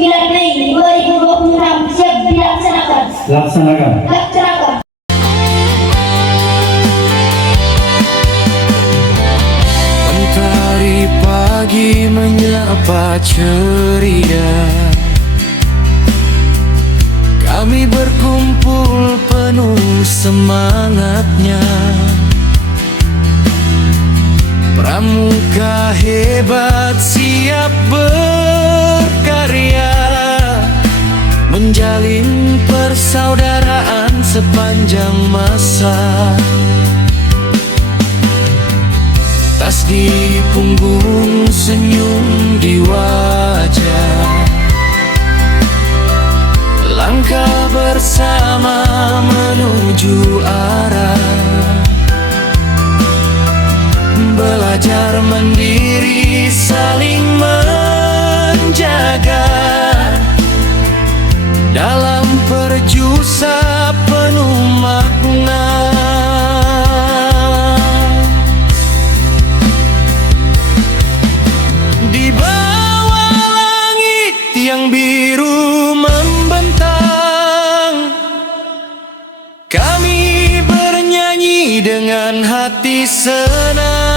Mei 2026 siap dilaksanakan. Laksanakan. Laksanakan. Mentari pagi menyapa ceria, kami berkumpul penuh semangatnya. Pramuka hebat siap berkarya, menjalin persaudaraan sepanjang masa. Tas di punggung, senyum di wajah, langkah bersama menuju arah. Belajar mandiri, saling menjaga, dalam perjusa penuh makna. Di bawah langit yang biru membentang, kami bernyanyi dengan hati senang.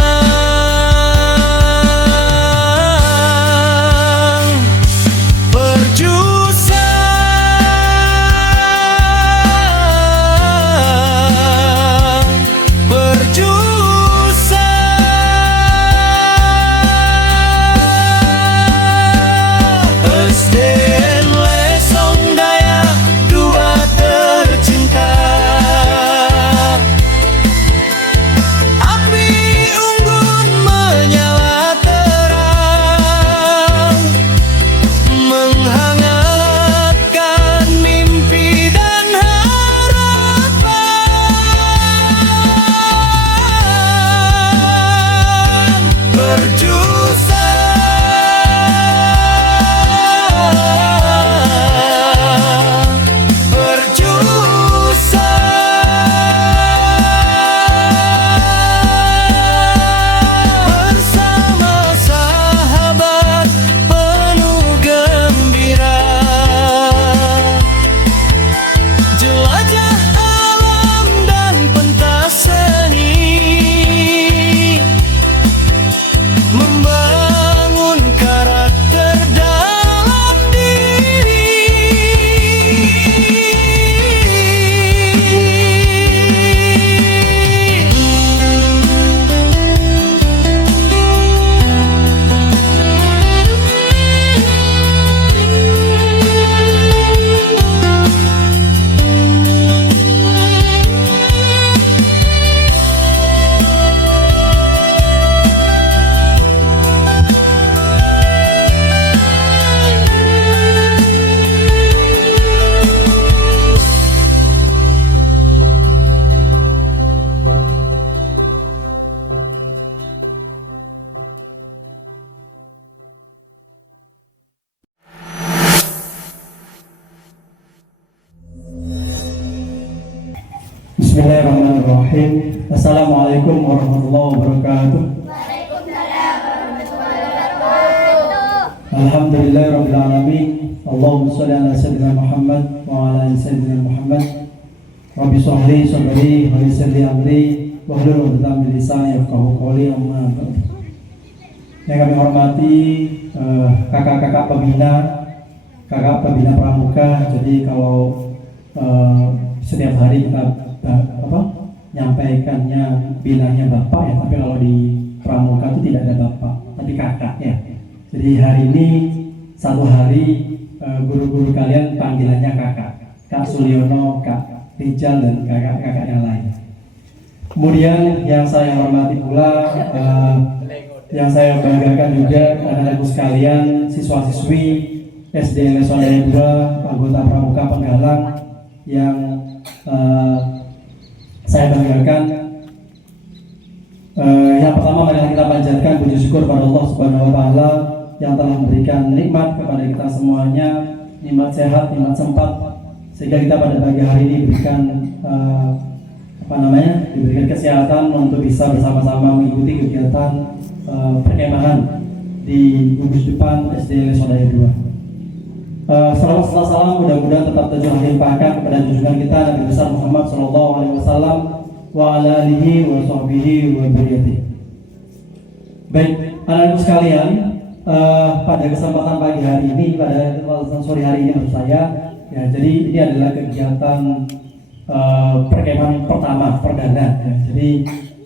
Bismillahirrahmanirrahim. Assalamualaikum warahmatullahi wabarakatuh. Waalaikumsalam warahmatullahi wabarakatuh. Alhamdulillahirabbil alamin. Allahumma shalli ala sayyidina Muhammad wa ala ali sayyidina Muhammad. Rabbi shrah li sadri wa yassir li amri wahlul 'uqdatam min lisani yafqahu qawli. Amma ba'du. Yang kami hormati kakak-kakak pembina Pramuka. Jadi kalau setiap hari kita nyampaikannya bilangnya bapak ya, tapi kalau di Pramuka itu tidak ada bapak, tapi kakak ya. Jadi hari ini satu hari guru-guru kalian panggilannya kakak, Kak Suliono, Kak Rijal dan kakak-kakak yang lain. Kemudian yang saya hormati pula, yang saya banggakan juga anak-anakku sekalian, siswa-siswi SD Lesodaya 2, anggota Pramuka Penggalang yang saya banggakan. Yang pertama marilah kita panjatkan puji syukur pada Allah Subhanahu wa taala yang telah memberikan nikmat kepada kita semuanya, nikmat sehat, nikmat sempat, sehingga kita pada pagi hari ini diberikan diberikan kesehatan untuk bisa bersama-sama mengikuti kegiatan perkemahan di gugus depan SD Lesodaya 2. Salawat serta salam mudah-mudahan tetap tercurahkan kepada junjungan kita Nabi besar Muhammad Sallallahu Alaihi Wasallam wa ala alihi wa sahbihi wa dzurriyyatihi. Baik, anak-anak sekalian, pada kesempatan pagi hari ini, pada kesempatan sore hari ini maksud saya, ya, jadi ini adalah kegiatan perkemahan pertama perdana. Ya. Jadi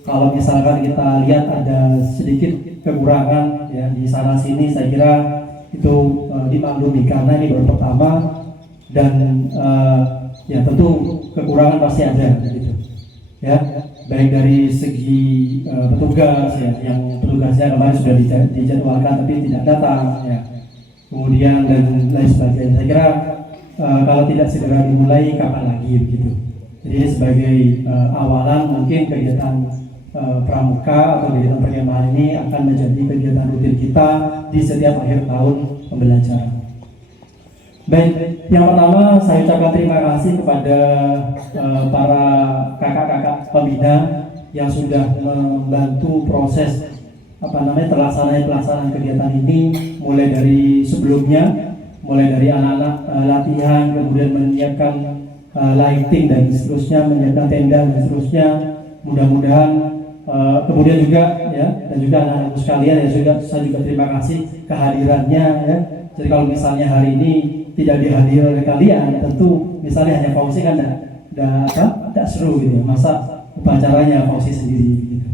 kalau misalkan kita lihat ada sedikit kekurangan ya di sana sini, saya kira itu dimaklumi karena ini baru pertama dan ya tentu kekurangan pasti ada gitu ya, baik dari segi petugas ya, yang petugasnya kemarin sudah dijadwalkan tapi tidak datang ya, kemudian dan lain sebagainya. Saya kira kalau tidak segera dimulai kapan lagi begitu. Jadi ini sebagai awalan mungkin kegiatan pramuka atau kegiatan perkemahan ini akan menjadi kegiatan rutin kita di setiap akhir tahun pembelajaran. Baik, yang pertama saya ucapkan terima kasih kepada para kakak-kakak pembina yang sudah membantu proses pelaksanaan kegiatan ini, mulai dari sebelumnya, mulai dari anak-anak latihan, kemudian menyiapkan lighting dan seterusnya, menyiapkan tenda dan seterusnya. Mudah-mudahan kemudian juga ya, dan juga anak-anak sekalian ya, saya juga terima kasih kehadirannya ya. Jadi kalau misalnya hari ini tidak dihadir oleh kalian, tentu misalnya hanya fungsi kan tidak seru gitu ya. Masa upacaranya fungsi sendiri gitu.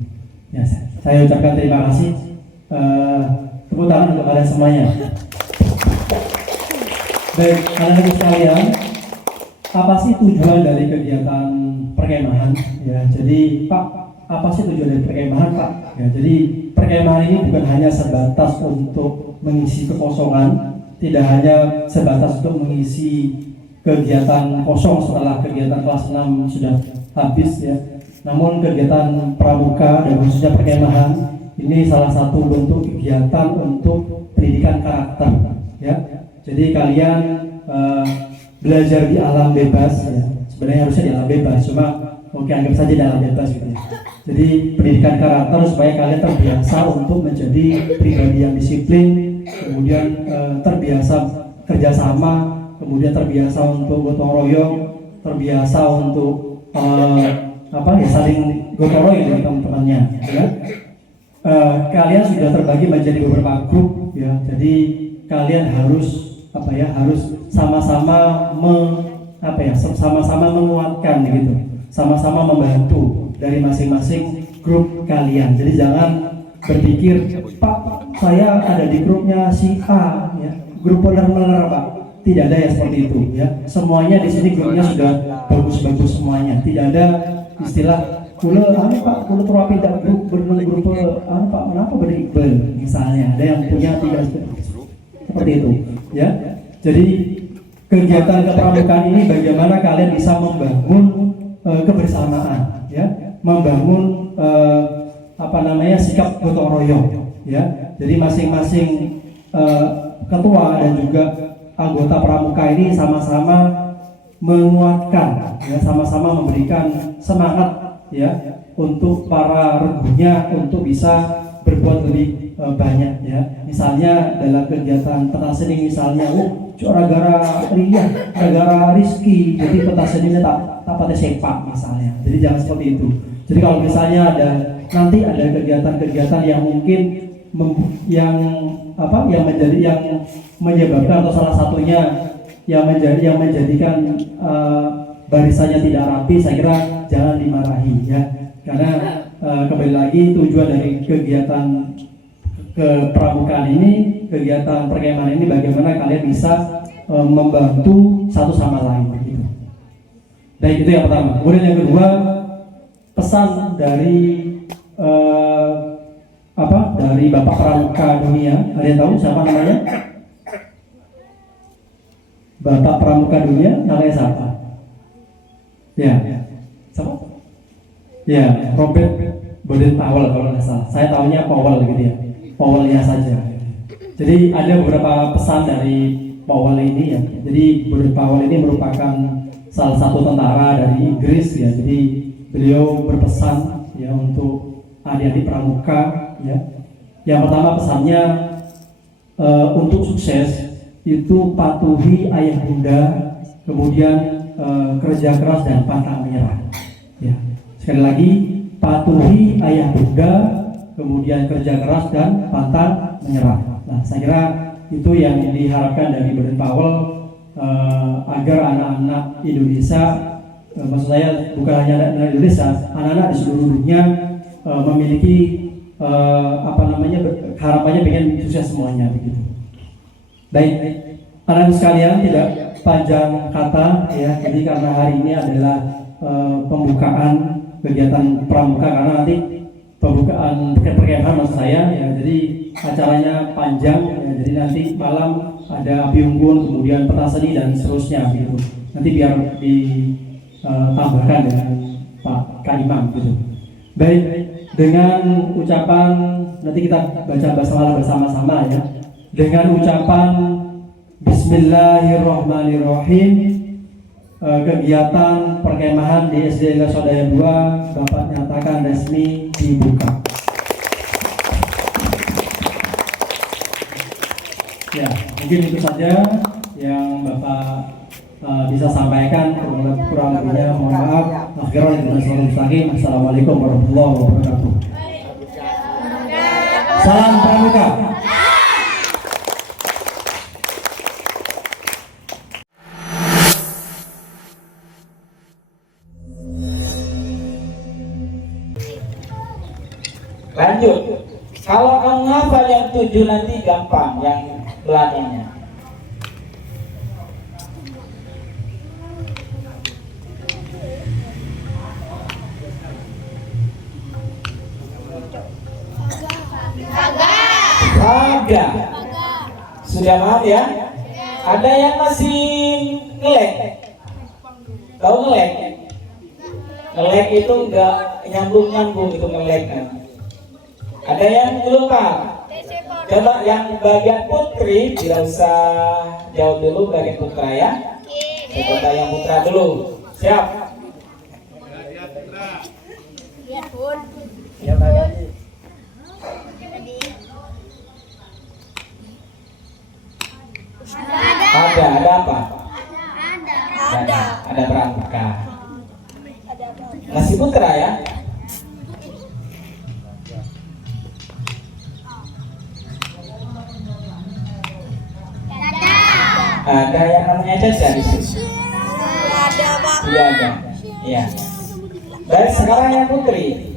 Ya, saya ucapkan terima kasih. Tepuk tangan untuk kalian semuanya. Baik, anak-anak sekalian, apa sih tujuan dari kegiatan perkemahan? Ya, jadi Pak, apa sih tujuan dari perkemahan, Pak? Ya, jadi perkemahan ini bukan hanya sebatas untuk mengisi kekosongan, tidak hanya sebatas untuk mengisi kegiatan kosong setelah kegiatan kelas 6 sudah habis ya. Namun kegiatan pramuka dan khususnya perkemahan ini salah satu bentuk kegiatan untuk pendidikan karakter ya. Jadi kalian belajar di alam bebas ya. Sebenarnya harusnya di alam bebas, cuma oke, anggap saja di alam bebas gitu ya. Jadi pendidikan karakter supaya kalian terbiasa untuk menjadi pribadi yang disiplin, kemudian terbiasa kerjasama, kemudian terbiasa untuk gotong royong, terbiasa untuk saling gotong royong dengan teman-temannya. Ya. Kalian sudah terbagi menjadi beberapa grup, ya. Jadi kalian harus sama-sama sama-sama menguatkan gitu, sama-sama membantu dari masing-masing grup kalian. Jadi jangan berpikir, Pak, saya ada di grupnya si A, ya, grup benar-benar Pak. Tidak ada yang seperti itu, ya. Semuanya di sini grupnya sudah bagus-bagus semuanya. Tidak ada istilah Pak, terapi dan grup Pak, kenapa beriqbal misalnya. Ada yang punya tidak seperti itu, ya. Jadi kegiatan kepramukaan ini bagaimana kalian bisa membangun kebersamaan, ya, membangun sikap gotong royong, ya. Jadi masing-masing ketua dan juga anggota pramuka ini sama-sama menguatkan, ya, sama-sama memberikan semangat, ya, untuk para regunya untuk bisa berbuat lebih banyak, ya. Misalnya dalam kegiatan pentas seni misalnya, gara-gara Ria, gara-gara Rizky, jadi pentas seninya tak pakai sepak misalnya. Jadi jangan seperti itu. Jadi kalau misalnya nanti ada kegiatan-kegiatan yang mungkin yang menyebabkan atau salah satunya yang menjadikan barisannya tidak rapi, saya kira jangan dimarahi, ya. Karena kembali lagi tujuan dari kegiatan kepramukaan ini, kegiatan perkemahan ini bagaimana kalian bisa membantu satu sama lain begitu. Baik, itu yang pertama. Kemudian yang kedua, pesan dari dari Bapak Pramuka Dunia. Ada yang tahu siapa namanya? Bapak Pramuka Dunia namanya siapa? Ya, siapa? Ya, Robert Boden Powell kalau nggak salah. Saya tahunya Powell gitu ya. Powell-nya saja. Jadi ada beberapa pesan dari Powell ini, ya. Jadi Boden Powell ini merupakan salah satu tentara dari Inggris, ya. Jadi beliau berpesan, ya, untuk adik-adik pramuka, ya. Yang pertama pesannya, untuk sukses itu patuhi ayah bunda, kemudian kerja keras dan pantang menyerah. Ya. Sekali lagi, patuhi ayah bunda, kemudian kerja keras dan pantang menyerah. Nah, saya kira itu yang diharapkan dari Badan Pawel agar anak-anak Indonesia, maksud saya bukan hanya anak Indonesia, anak-anak di seluruh dunia memiliki harapannya pengen sukses semuanya begitu. Baik, anak-anak sekalian, tidak panjang kata ya, jadi karena hari ini adalah pembukaan kegiatan pramuka, karena nanti pembukaan perkemahan maksud saya ya, jadi acaranya panjang ya, jadi nanti malam ada api unggun, kemudian petasani dan seterusnya gitu. Nanti biar ditambahkan dengan Pak Kak Imam gitu. Baik, dengan ucapan nanti kita baca basmalah bersama-sama ya. Dengan ucapan Bismillahirrahmanirrahim, kegiatan perkemahan di SD Sodaya 2 Bapak nyatakan resmi dibuka. Ya, mungkin itu saja yang Bapak bisa sampaikan. Kurang lebihnya mohon maaf. Assalamualaikum warahmatullahi wabarakatuh. Salam pramuka. Lanjut. Kalau kamu hafal yang 7 nanti gampang yang belakangnya. Faga. Sudah paham ya? Ada yang masih ngelek? Tahu ngelek? Ngelek itu enggak nyambung-nyambung, itu ngelek kan. Ada yang lupa? Coba yang bagian putri, tidak usah jauh dulu, bagian putra ya. Coba yang putra dulu. Siap? Ada apa? Ada pramuka. Masih putra ya? Ada yang namanya Caca di sini? Ada, Pak. Iya ada. Iya. Baik, sekarang yang putri.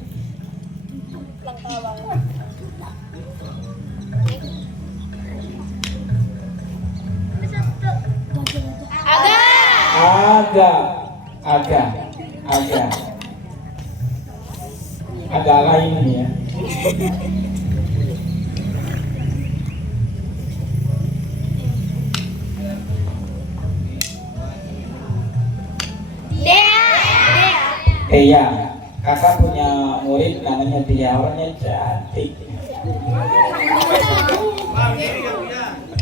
Agak lain nih ya. Iya, kakak punya murid namanya Dia, orangnya cantik.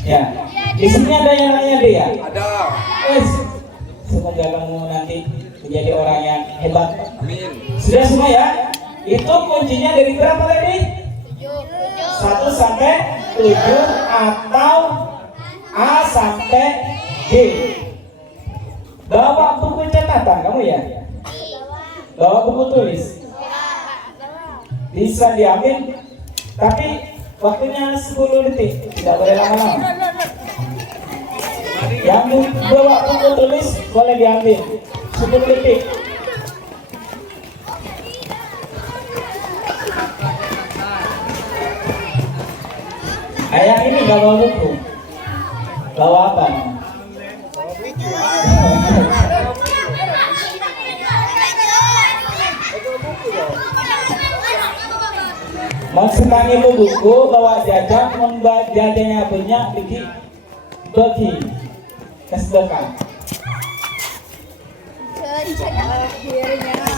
Ya, di sini ada yang namanya Dia. Ada. Semoga kamu nanti menjadi orang yang hebat. Amin. Sudah semua ya? Itu kuncinya dari berapa tadi? 1 sampai 7 atau A sampai G. Bawa buku catatan kamu ya? Bawa buku tulis. Bisa diambil, tapi waktunya 10 detik, tidak boleh lama-lama. Yang bawa buku tulis boleh diambil 10 detik. Ayah ini nggak bawa buku, bawa apa? Maksudnya itu buku, bawa jajan, membuat jajannya banyak, bagi kesedekah.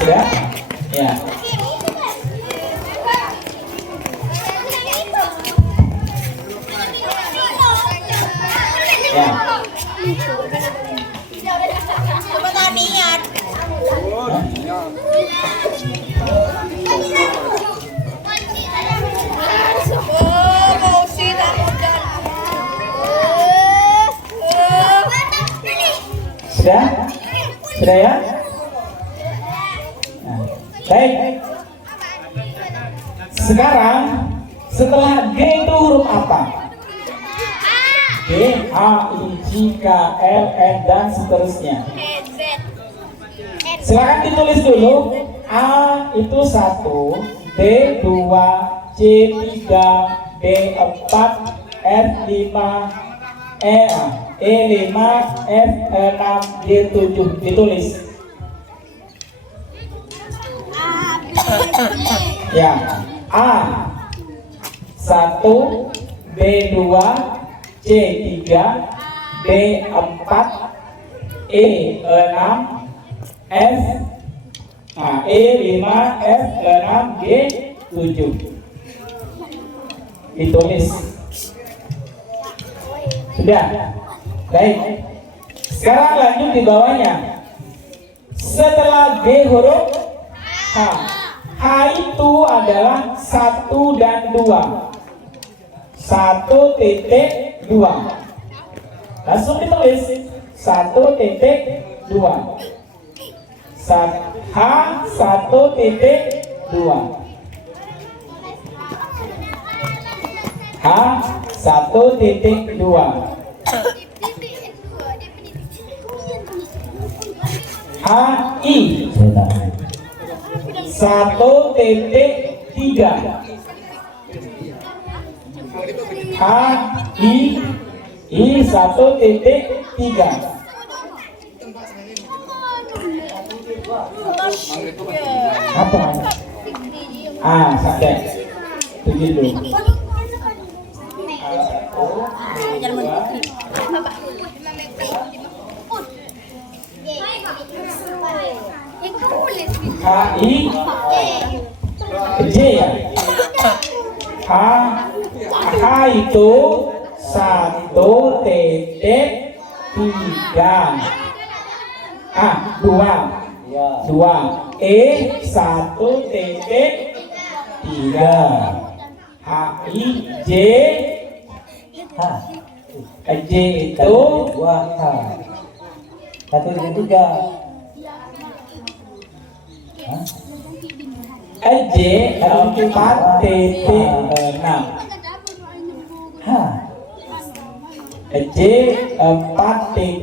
Sudah? Ya. Ya. Pertanian. Sudah ya? Nah, baik. Sekarang setelah G itu huruf apa? G, A, I, J, K, L, N dan seterusnya. Silakan ditulis dulu. A itu 1, B 2, C 3, D 4, F 5, E 5, F 6, G 7. Ditulis. Ya, A 1, B 2, C 3, D 4, E 6, F E 5, F 6, G 7. Ditulis. Sudah. Baik. Sekarang lanjut di bawahnya. Setelah G huruf H. H itu adalah 1 dan 2. 1,2. Langsung ditulis 1,2. H 1,2. H 1,2. H I 1,3. H I 1,3. Apa? Sampai begitu. H I J ya. H itu 1,3. 2. E 1,3. H I J J itu 2H 1,3. J 4,6. J 4,6.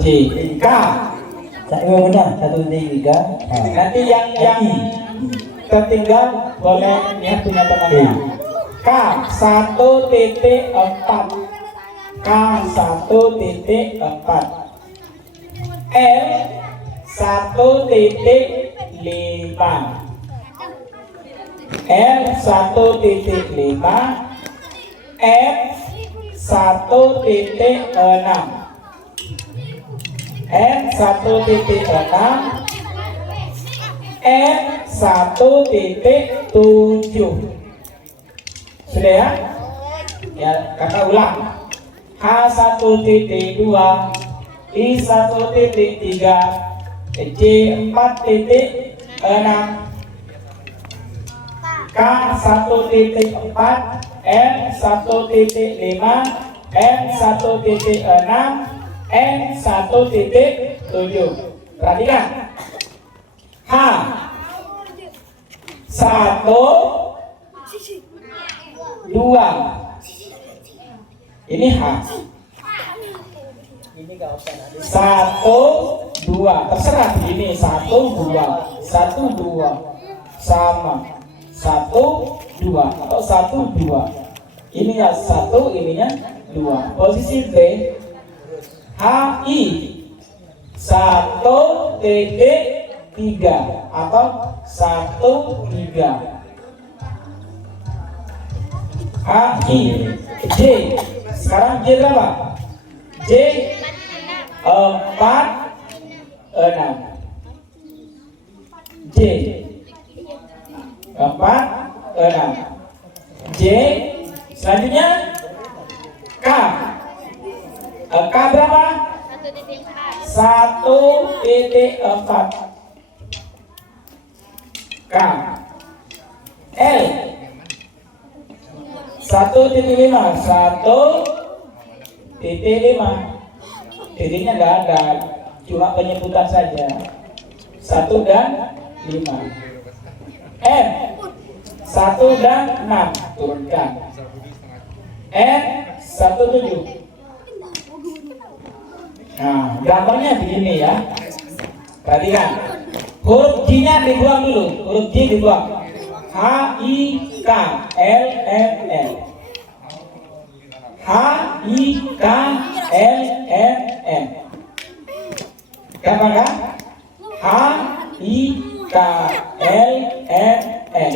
J K. Saya benar 1,3. Nanti yang tertinggal boleh lihat punya temannya. K 1,4. K 1,4. L 1,5. L 1,5. F 1,6. F 1,6. F 1,7. Sudah ya? Ya, kakak ulang. H 1,2. I 1,3. J 4,6. K 1,4. N 1,5. N 1,6. N 1,7. Perhatikan. H 1, 2. Ini H. 1, 2. Terserah ini 1, 2. 1, 2. Sama. 1, 2 atau 1, 2. Ininya 1, ininya 2. Posisi B. HI 1,3 atau 1,3. HI J. Sekarang J berapa? J 4,6. J 4,6. J. Selanjutnya K. K berapa? 1,4. K. L 1,5. 1,5. titik 5. Titiknya nggak ada, cuma penyebutan saja. 1 dan 5. N 1 dan 6 turunkan. N 17. Nah, gambarnya begini ya. Perhatikan. Huruf J-nya dibuang dulu. Huruf J dibuang. H I K L M N. H I K L M N. Gampang kan? H I K L M N.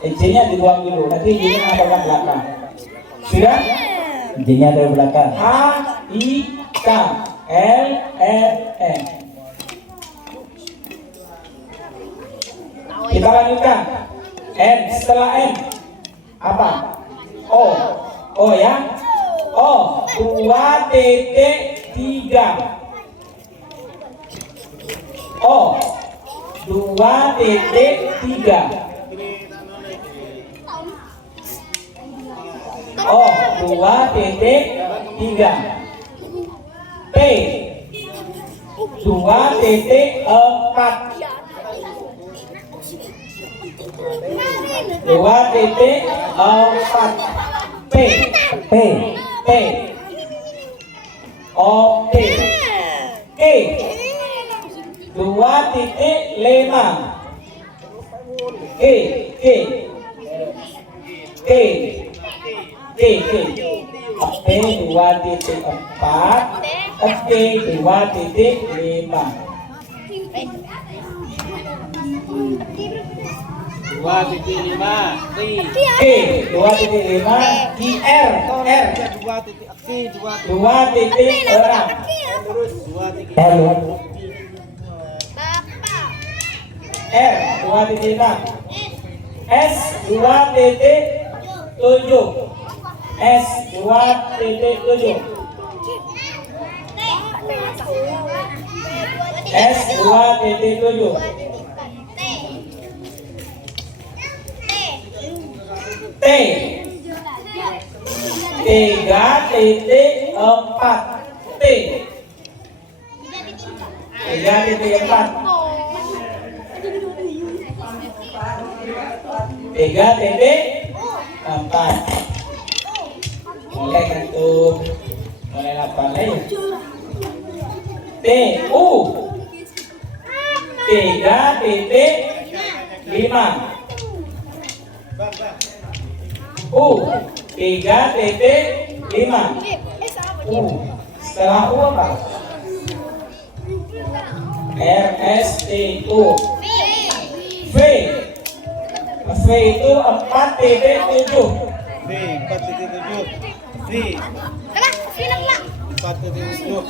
J-nya dibuang dulu. Nanti J-nya ngabarkan belakang. Sudah? J-nya dari belakang. H I K L M N. Kita lanjutkan. N setelah N apa? O. O ya. O 2.3. O 2.3. O 2.3. P 2.4. 2.4. P P P O P Q 2.5. Q Q Q Q P 2.4. Q 2.5. 2.5 Q 2.5. R R 2.6. L R 2.6. S 2.7. S 2.7. S 2.7. T 3.4. T 3.4. 3.4. Mulai ngantuk, mulai lapar ayo. T U 3.5. U 3.5. U setelah U apa? R S T U. V V itu 4.7. V 4.7 V 4.7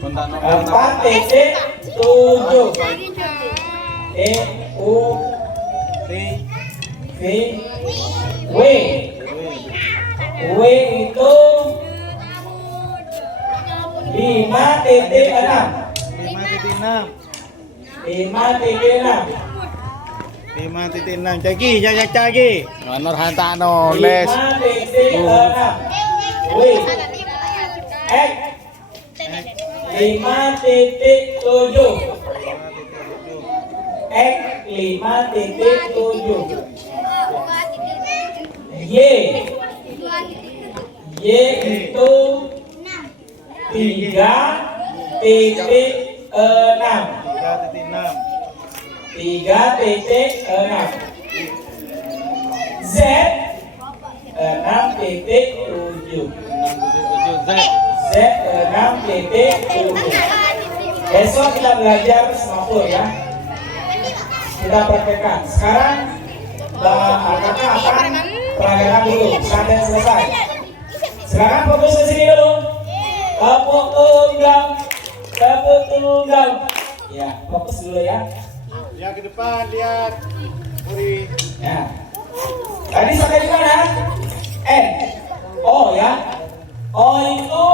kontak nomor 4.7. E U T V W W itu 5.6. 5.6 cagi cagi honor hantakno les 5.6. W X 5.7. X 5.7. Y Y itu 3.6. 3.6. Z 6.7. Z 6.7. Besok kita belajar semapur ya. Kita praktekkan. Sekarang kakak akan pelajaran dulu sampai selesai. Sekarang fokus ke sini dulu. Tepuk tunggal. Ya, fokus dulu ya. ya ke depan lihat Uri Ya. Tadi sampai di mana? N. O ya. O itu